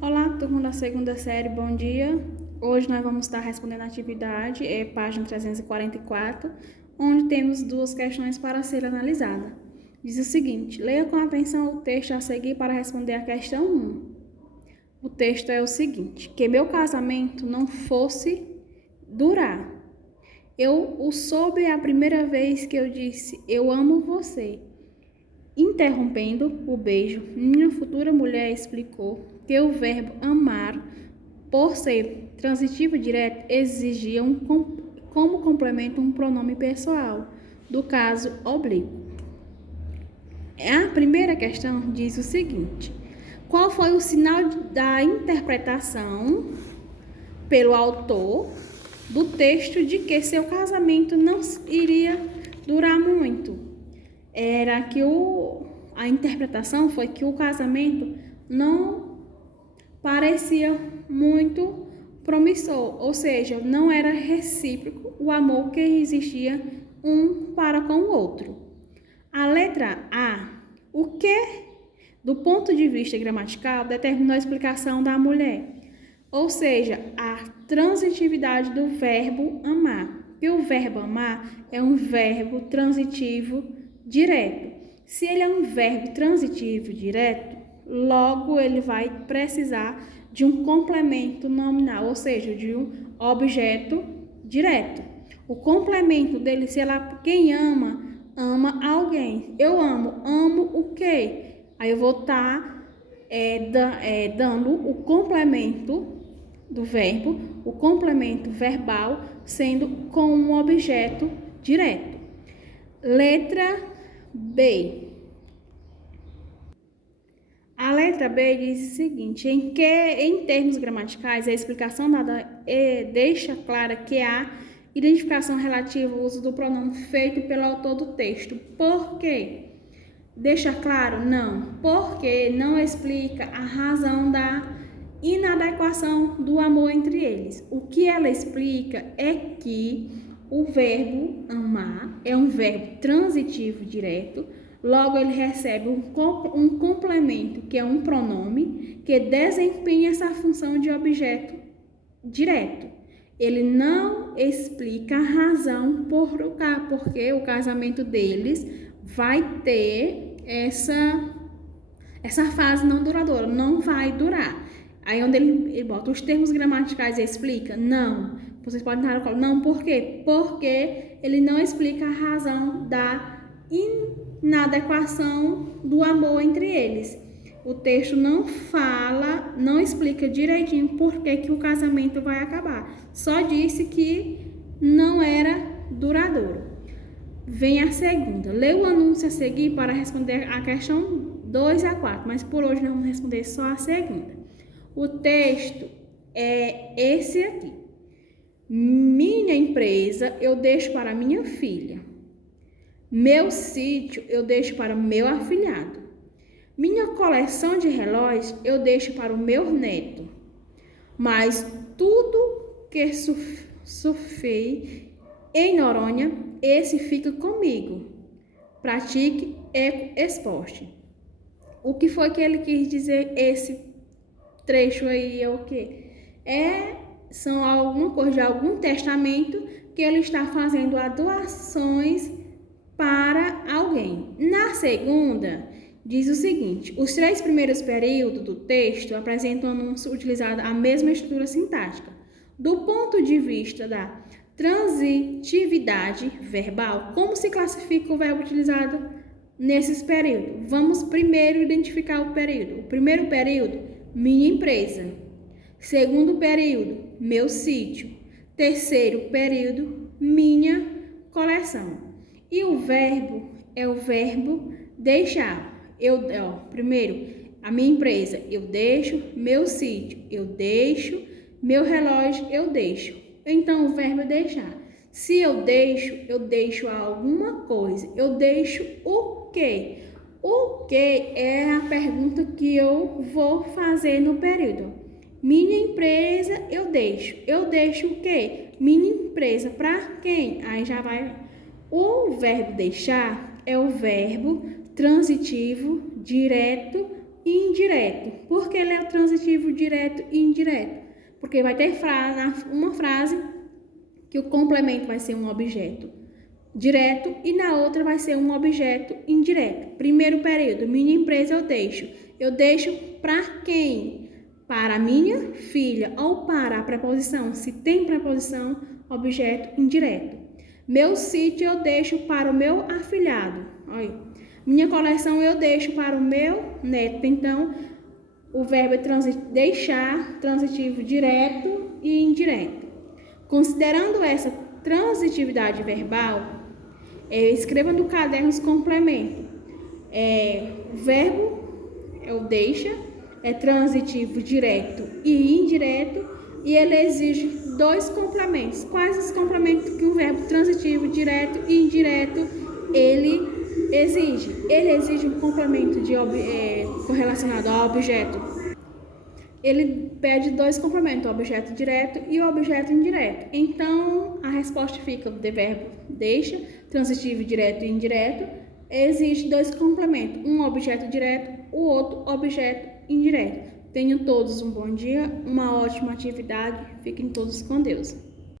Olá, turma da segunda série, bom dia. Hoje nós vamos estar respondendo a atividade, página 344, onde temos duas questões para ser analisada. Diz o seguinte: leia com atenção o texto a seguir para responder a questão 1. O texto é o seguinte: que meu casamento não fosse durar. Eu o soube a primeira vez que eu disse, eu amo você. Interrompendo o beijo, minha futura mulher explicou que o verbo amar, por ser transitivo direto, exigia como complemento um pronome pessoal, do caso oblíquo. A primeira questão diz o seguinte: qual foi o sinal da interpretação pelo autor do texto de que seu casamento não iria durar muito? Era que a interpretação foi que o casamento não parecia muito promissor, ou seja, não era recíproco o amor que existia um para com o outro. A letra A, o que, do ponto de vista gramatical, determinou a explicação da mulher, ou seja, a transitividade do verbo amar. E o verbo amar é um verbo transitivo direto. Se ele é um verbo transitivo direto, logo ele vai precisar de um complemento nominal, ou seja, de um objeto direto. O complemento dele, se ela, quem ama, ama alguém. Eu amo o quê? Aí eu vou estar dando o complemento do verbo, o complemento verbal, sendo com um objeto direto. Letra B. A letra B diz o seguinte: em termos gramaticais, a explicação dada deixa clara que há identificação relativa ao uso do pronome feito pelo autor do texto. Por quê? Deixa claro? Não. Porque não explica a razão da inadequação do amor entre eles. O que ela explica é que o verbo amar é um verbo transitivo direto, logo ele recebe um complemento, que é um pronome, que desempenha essa função de objeto direto. Ele não explica a razão porque o casamento deles vai ter essa fase não duradoura, não vai durar. Aí onde ele bota os termos gramaticais e explica, não. Vocês podem estar falando, não, por quê? Porque ele não explica a razão da inadequação do amor entre eles. O texto não fala, não explica direitinho por que o casamento vai acabar. Só disse que não era duradouro. Vem a segunda. Lê o anúncio a seguir para responder a questão 2 a 4, mas por hoje nós vamos responder só a segunda. O texto é esse aqui. Minha empresa eu deixo para minha filha. Meu sítio eu deixo para o meu afilhado. Minha coleção de relógios eu deixo para o meu neto. Mas tudo que surfei em Noronha, esse fica comigo. Pratique esporte. O que foi que ele quis dizer esse trecho aí é o quê? São alguma coisa de algum testamento que ele está fazendo a doações para alguém. Na segunda, diz o seguinte: os 3 primeiros períodos do texto apresentam um anúncio utilizando a mesma estrutura sintática. Do ponto de vista da transitividade verbal, como se classifica o verbo utilizado nesses períodos? Vamos primeiro identificar o período. O primeiro período, minha empresa. Segundo período, meu sítio. Terceiro período, minha coleção. E o verbo é o verbo deixar. Primeiro, a minha empresa, eu deixo. Meu sítio, eu deixo. Meu relógio, eu deixo. Então, o verbo é deixar. Se eu deixo alguma coisa. Eu deixo o quê? O que é a pergunta que eu vou fazer no período. Minha empresa, eu deixo. Eu deixo o quê? Minha empresa para quem? Aí já vai. O verbo deixar é o verbo transitivo direto e indireto. Por que ele é o transitivo direto e indireto? Porque vai ter uma frase que o complemento vai ser um objeto direto e na outra vai ser um objeto indireto. Primeiro período, minha empresa eu deixo. Eu deixo para quem? Para a minha filha ou para a preposição. Se tem preposição, objeto indireto. Meu sítio eu deixo para o meu afilhado. Olha. Minha coleção eu deixo para o meu neto. Então, o verbo é deixar, transitivo direto e indireto. Considerando essa transitividade verbal, escreva no caderno os complementos. O verbo é o deixa, é transitivo direto e indireto, e ele exige 2 complementos. Quais os complementos que o verbo transitivo direto e indireto ele exige? Ele exige um complemento correlacionado ao objeto. Ele pede 2 complementos, o objeto direto e o objeto indireto. Então, a resposta fica de verbo deixa, transitivo direto e indireto, existe 2 complementos, um objeto direto, o outro objeto indireto. Tenham todos um bom dia, uma ótima atividade, fiquem todos com Deus.